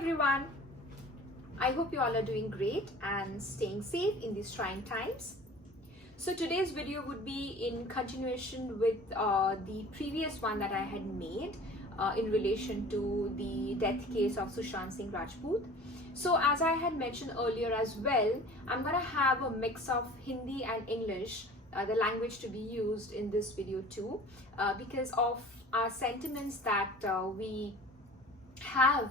everyone. I hope you all are doing great and staying safe in these trying times. So today's video would be in continuation with the previous one that I had made in relation to the death case of Sushant Singh Rajput. So as I had mentioned earlier as well, I'm gonna have a mix of Hindi and English, the language to be used in this video too, because of our sentiments that we have,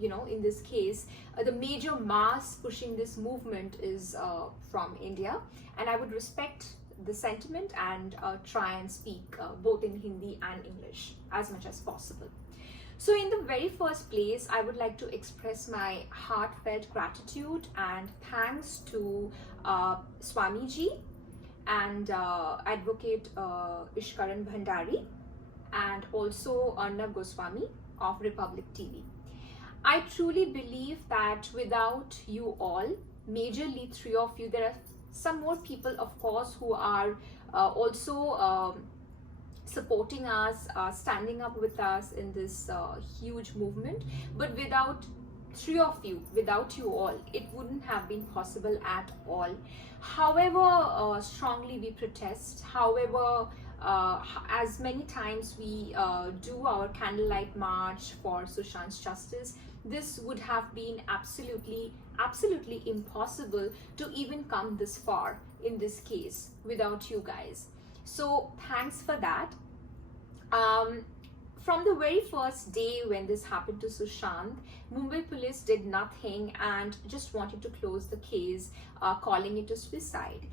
in this case, the major mass pushing this movement is from India, and I would respect the sentiment and try and speak both in Hindi and English as much as possible. So in the very first place, I would like to express my heartfelt gratitude and thanks to Swamy ji and advocate Ishkaran and also Arnab Goswami of Republic TV. I truly believe that without you all, majorly three of you, there are some more people, of course, who are also supporting us, standing up with us in this huge movement. But without three of you, without you all, it wouldn't have been possible at all. However strongly we protest, however as many times we do our candlelight march for Sushant's justice, this would have been absolutely impossible to even come this far in this case without you guys. So thanks for that. From the very first day when this happened to Sushant, Mumbai police did nothing and just wanted to close the case, calling it a suicide,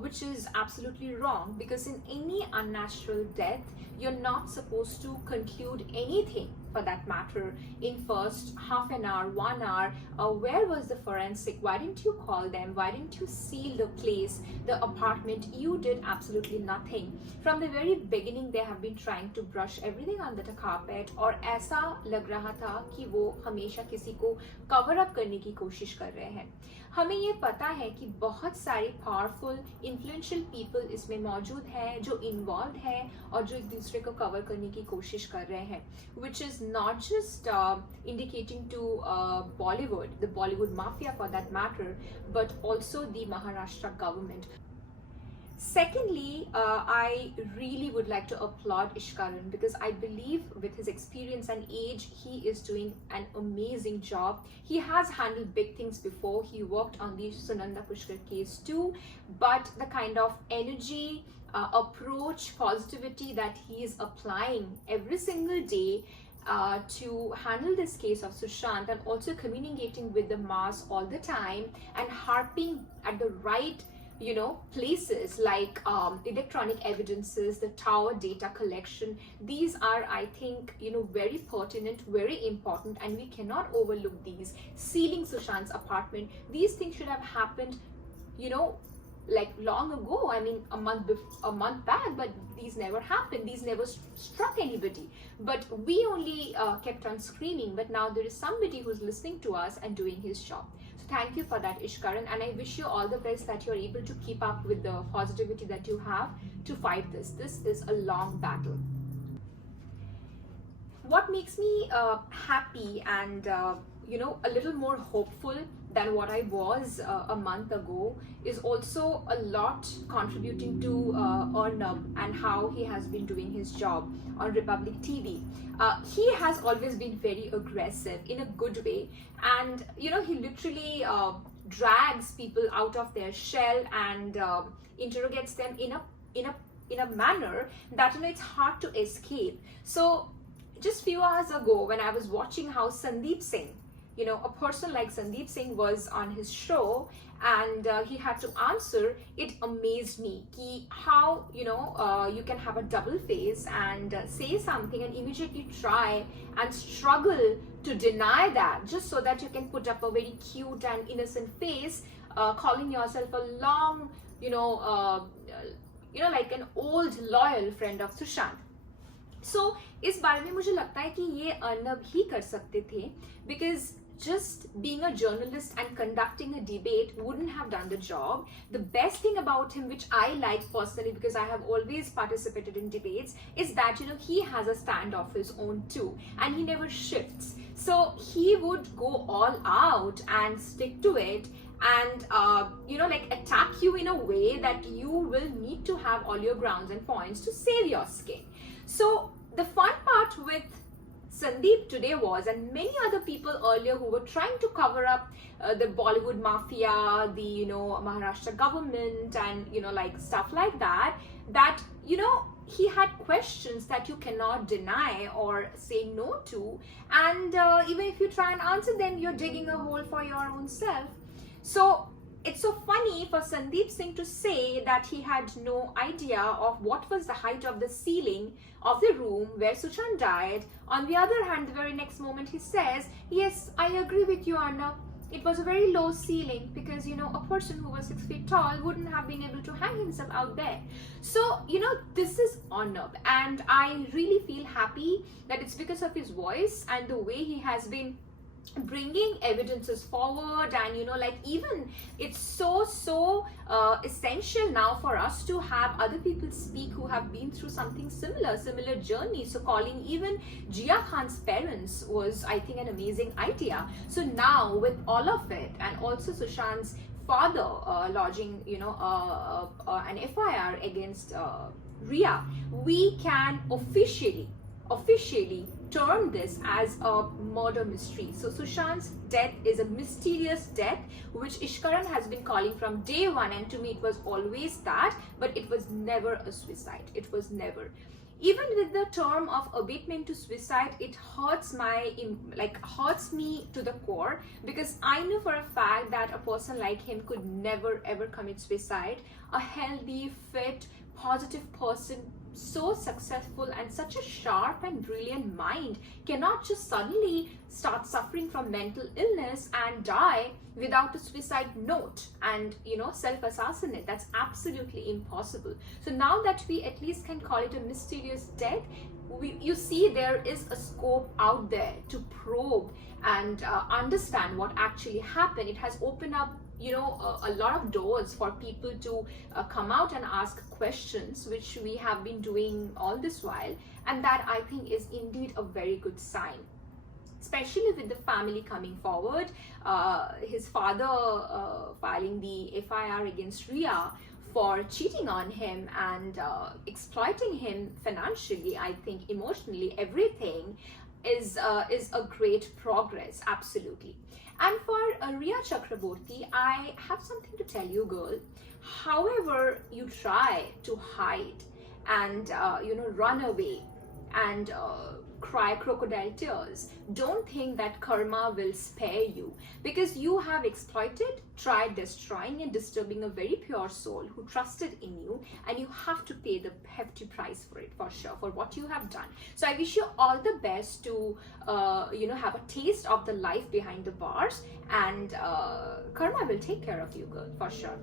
which is absolutely wrong, because in any unnatural death, you're not supposed to conclude anything for that matter in first half an hour, 1 hour. Where was the forensic? Why didn't you call them? Why didn't you seal the place, the apartment? You did absolutely nothing. From the very beginning, they have been trying to brush everything under the carpet, और ऐसा लग रहा था कि वो हमेशा किसी को cover up करने की कोशिश कर रहे हैं. हमें ये पता है कि बहुत सारे पावरफुल इन्फ्लुएंशियल पीपल इसमें मौजूद हैं जो इन्वॉल्व हैं और जो एक दूसरे को कवर करने की कोशिश कर रहे हैं, which is not just indicating to Bollywood, the Bollywood mafia for that matter, but also the Maharashtra government. Secondly, I really would like to applaud Ishkaran, because I believe with his experience and age, he is doing an amazing job. He has handled big things before. He worked on the Sunanda Pushkar case too, but the kind of energy, approach, positivity that he is applying every single day to handle this case of Sushant, and also communicating with the mass all the time and harping at the right places like electronic evidences, the tower data collection. These are, I think, very pertinent, very important, and we cannot overlook these. Sealing Sushant's apartment, these things should have happened, like long ago. I mean, a month back, but these never happened. These never struck anybody. But we only kept on screaming. But now there is somebody who's listening to us and doing his job. So thank you for that, Ishkaran, and I wish you all the best, that you're able to keep up with the positivity that you have to fight this. This is a long battle. What makes me happy and a little more hopeful than what I was a month ago is also a lot contributing to Arnab and how he has been doing his job on Republic TV. He has always been very aggressive in a good way, and he literally drags people out of their shell and interrogates them in a manner that it's hard to escape. So just few hours ago, when I was watching how Sandeep Singh, a person like Sandeep Singh was on his show and he had to answer, it amazed me how you can have a double face and say something and immediately try and struggle to deny that, just so that you can put up a very cute and innocent face, calling yourself a long, like an old loyal friend of Sushant. So इस बारे में मुझे लगता है कि ये अर्नब ही कर सकते थे, because just being a journalist and conducting a debate wouldn't have done the job. The best thing about him, which I like personally because I have always participated in debates, is that, you know, he has a stand of his own too, and he never shifts. So he would go all out and stick to it, and you know, like attack you in a way that you will need to have all your grounds and points to save your skin. So the fun part with Sandeep today was, and many other people earlier who were trying to cover up the Bollywood mafia, the, you know, Maharashtra government, and, you know, like stuff like that, that, you know, he had questions that you cannot deny or say no to, and even if you try and answer them, you're digging a hole for your own self. So it's so funny for Sandeep Singh to say that he had no idea of what was the height of the ceiling of the room where Sushant died. On the other hand, the very next moment he says, yes, I agree with you, Arnab. It was a very low ceiling because, you know, a person who was 6 feet tall wouldn't have been able to hang himself out there. So, you know, this is Arnab, and I really feel happy that it's because of his voice and the way he has been bringing evidences forward. And, you know, like, even it's so essential now for us to have other people speak who have been through something similar journey. So calling even Jia Khan's parents was, I think, an amazing idea. So now with all of it, and also Sushant's father lodging, you know, an FIR against Ria, we can officially term this as a murder mystery. So Sushant's death is a mysterious death, which Ishkaran has been calling from day one, and to me it was always that, but it was never a suicide. It was never. Even with the term of abatement to suicide, it hurts me to the core, because I know for a fact that a person like him could never ever commit suicide. A healthy, fit, positive person, so successful and such a sharp and brilliant mind, cannot just suddenly start suffering from mental illness and die without a suicide note and, you know, self-assassinate. That's absolutely impossible. So now that we at least can call it a mysterious death, you see there is a scope out there to probe and understand what actually happened. It has opened up, you know, a lot of doors for people to come out and ask questions, which we have been doing all this while, and that I think is indeed a very good sign, especially with the family coming forward. His father filing the FIR against Ria for cheating on him and exploiting him financially, I think emotionally, everything is a great progress, absolutely. And for Ria Chakraborty, I have something to tell you, girl. However you try to hide and you know, run away and cry crocodile tears, don't think that karma will spare you, because you have exploited, tried destroying and disturbing a very pure soul who trusted in you, and you have to pay the hefty price for it, for sure, for what you have done. So I wish you all the best to you know, have a taste of the life behind the bars, and karma will take care of you, girl, for sure.